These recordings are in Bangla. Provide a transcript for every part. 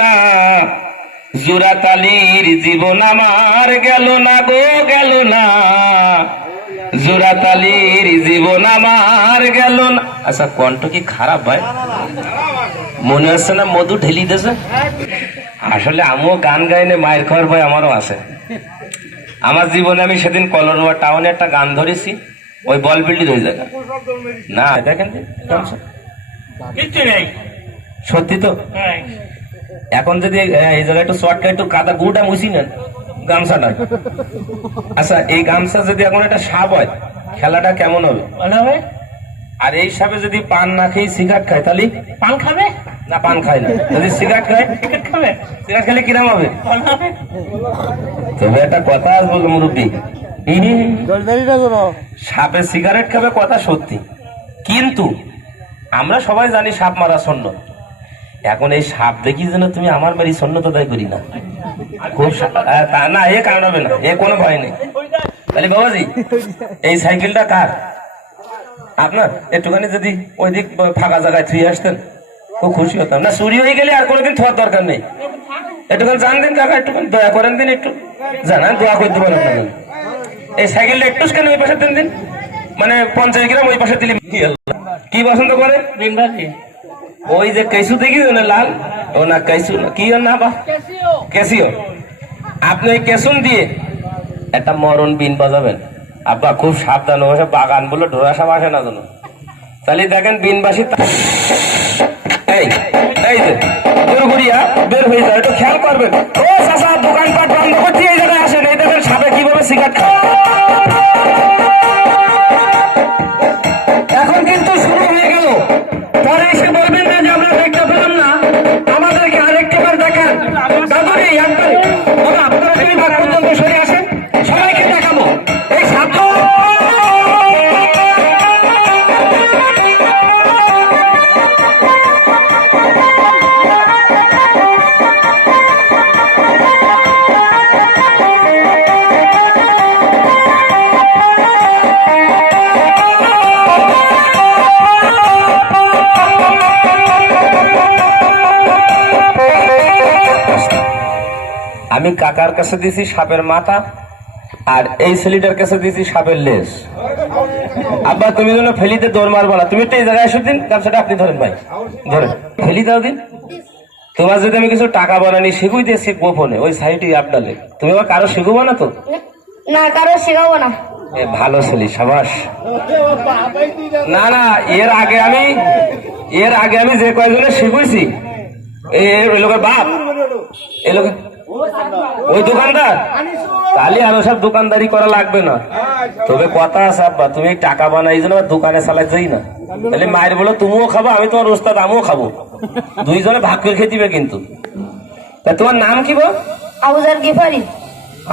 না, জোড়াতালির জীবন আমার গেল না গো গেল না, জোড়াতালির জীবন আমার গেল না। আচ্ছা কণ্ঠ কি খারাপ ভাই? মনে হচ্ছে না মধু ঢেলি দিয়েছে? আসলে আমিও গান গাইলে মায়ের খাওয়ার ভয় আমারও আছে। আমার জীবনে আমি সেদিন কলরোয়া টাউনে একটা গান ধরেছি, ওই বল বিল্ডিং ওই জায়গা না, দেখেন সত্যি তো। এখন যদি এই জায়গায় একটু শর্টটা একটু কাদা গুটা মুছি নেন গামছাটা, আচ্ছা এই গামছা যদি এখন একটা সাপ হয় খেলাটা কেমন হবে? আর এই সাপে যদি পান না খেয়ে সিগারেট খায় তাহলে পান খাবে না? পান খায় না, যদি সিগারেট খায় সিগারেট খাবে। সিগারেট খেলে কিরম হবে? তবে একটা কথা বলবো মুরব্বী, সাপে সিগারেট খাবে কথা সত্যি, কিন্তু আমরা সবাই জানি সাপ মারা সন্ন্যত। এখন এই সাপ দেখি যেন তুমি আমার বাড়ি সন্ন্যত দায় করি না, খুব না এ কারণ হবে না, এ কোনো ভয় নেই। তাহলে বাবাজি এই সাইকেলটা কার? আপনার? একটুখানি যদি ওই দিক ফাঁকা জায়গায় থুয়ে আসতেন খুব খুশি হতাম। না চুরি হয়ে গেলে আর কোনোদিন থোয়ার দরকার নেই, একটুখানি জান দিন কাকা, একটুখানি দয়া করেন দিন, একটু জানান দোয়া করতে পারেন না। এই সাইকেলটা একটু কেন ওই পাশে দিন, মানে 50 গ্রাম ওই পাশে দিলে। কি পছন্দ করে? ওই যে কেসু দেখি না লাল, ও না কেসু কি না বা ক্যাসিও, আপনি ওই কেসুন দিয়ে একটা মরণ বিন বাজাবেন। আব্বা খুব সাবধান, ওসব বাগান বলে ঢোরা সাপ আসে না যেন। তাহলে দেখেন বিনবাসী এই এই যে গুড়গুড়িয়া বের হয়ে যায়, একটু খেয়াল করবেন। ও চাচা দোকানপাট বন্ধ করছি, এই জায়গায় আসেন, এই দেখেন সাপে কিভাবে সিগারেট খায়। এখন কিন্তু শুরু হয়ে গেল, পরে এসে বলবেন না যে আমরা দেখতে পেলাম না, আমাদেরকে আরেকটা বার দেখান। দাদুরি একবার আপনারা যদি বাদ পর্যন্ত সরে আসেন, সবাইকে দেখাবো এই সাপ। আমি কাকার কাছে দিয়েছি সাপের মাথা, আর এই ছেলেটার কাছে দিয়েছি সাপের লেজ। আব্বা তুমি যেন ফেলিতে দৌড় মারবো না, তুমি তো এই জায়গায় এসো দিন, গামছাটা আপনি ধরেন ভাই, ধরেন ফেলি দাও দিন। তোমার যদি আমি কিছু টাকা বানানি শিখুই দিয়ে শিখবো ফোনে ওই সাইটে আপনাদের, তুমি আবার কারো শিখবো না তো? না কারো শেখাবো না। ভালো ছেলে, সাবাস। না না এর আগে আমি যে কয়েকজনে শিখুইছি, এই লোকের বাপ, এই লোকের ওই দোকানদার, তাহলে আর সব দোকানদারি করা লাগবে না। তবে কথা আছে আব্বা, তুমি টাকা বানাই জন্য দোকানে চালাই যাই না, তাহলে মায়ের বলো তুমিও খাবো, আমি তোমার ওস্তাদ আমিও খাবো, দুইজনে ভাগ করে খেয়ে দিবে। কিন্তু তা তোমার নাম কি গো? আবুজার গিফারি।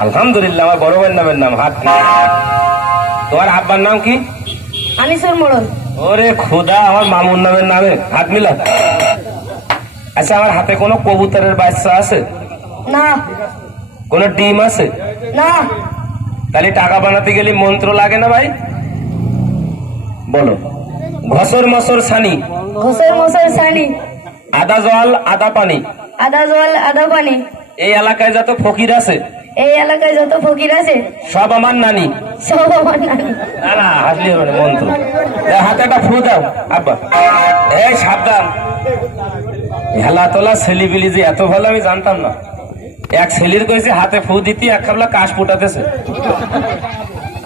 আলহামদুলিল্লাহ, আমার বড় ভাইয়ের নামের নাম হাত। তোমার আব্বার নাম কি? আনিসুর মোড়ল। ওরে খোদা, আমার মামুর নামের নামে হাত মিলা। আচ্ছা আমার হাতে কোনো কবুতরের বাচ্চা আছে? না। কোন ডিম আছে? না। তাহলে টাকা বানাতে গেলে মন্ত্র লাগে না ভাই? বলো। ঘসর মসর ছানি, ঘসর মসর ছানি, আদা জল আদা পানি, আদা জল আদা পানি। এই এলাকায় যত ফকির আছে, এই এলাকায় যত ফকির আছে, সব আমার নানি। সব আমার নানি। না না হাসলি হবে না, মন্ত্র। হাতে একটা ফু দাও আব্বা। এই সাবধান, হেলা তোলা ছেলিবিলি যে এত ভালো আমি জানতাম না। এক ছেলির কইছে হাতে ফু দিতে, এক খাবলা কাশ ফুটাতেছে।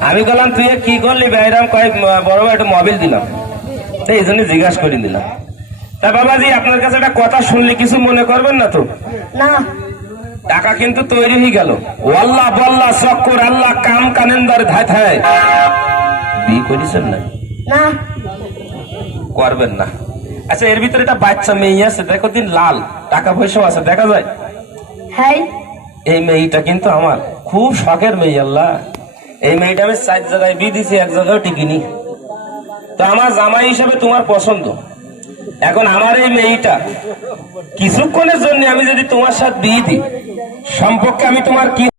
আমি বললাম তুই কি করলি বাইরাম? কয়েক বড় ভাই একটা মোবাইল দিলাম, তাই এই জন্য জিজ্ঞাসা করে দিলাম। তা বাবাজি আপনার কাছে একটা কথা শুনলে কিছু মনে করবেন না তো? না। টাকা কিন্তু তৈরি হয়ে গেল। ওয়াল্লাহ বল্লাহ চক্কর আল্লাহ কাম কানেন্দার ধায় ধায়। বিয়ে করেছেন না? না করবেন না। আচ্ছা এর ভিতরে একটা বাচ্চা মেয়ে আছে, দেখো দিন লাল, টাকা পয়সাও আছে, দেখা যায়? হ্যাঁ। এই মেয়েটা কিন্তু আমার খুব শখের মেয়ে। আল্লাহ, এই মেয়েটা আমি 4 জায়গায় বিয়ে দিছি, এক জায়গায় টিকিনি। তো আমার জামাই হিসাবে তোমার পছন্দ। এখন আমার এই মেয়েটা কিছুক্ষণের জন্য আমি যদি তোমার সাথে বিয়ে দিই, সম্পর্কে আমি তোমার কি